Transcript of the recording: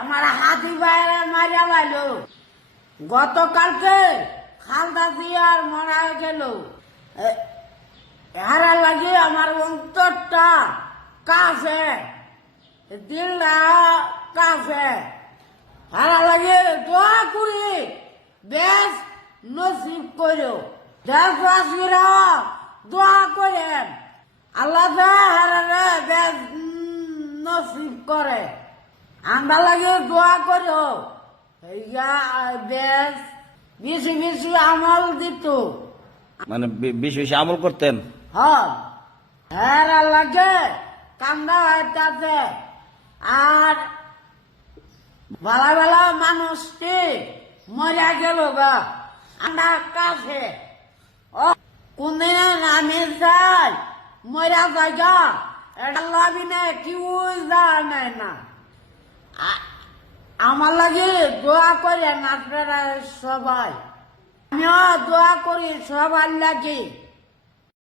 আমার হাতি বাইরে মারা লাইল গতকালকে খালদা দিয়ার মারা গেল। হারা লাগে আমার অন্তরটা কাছে, দিলটা কাছে। হারা লাগে দোয়া করি বেশ নসিব করো। দেশবাসীরা দোয়া করেন আল্লাহ হারারে বেশ নসিব করে। আমরা লাগে দোয়া করো বেশ বেশি বেশি আমল দিত, মানে বেশি বেশি আমল করতেন। হ্যাঁ লাগে কান্দা হইতাছে। আর ভালা ভালা মানুষটি মরা গেল গা আমরা কাছে। কোনদিন আমি যাই মরা জায়গা এটা লাভি না কেউ জানে না। আমার লাগে দোয়া করেন আপনারা সবাই, আমিও দোয়া করি সবার লাগে।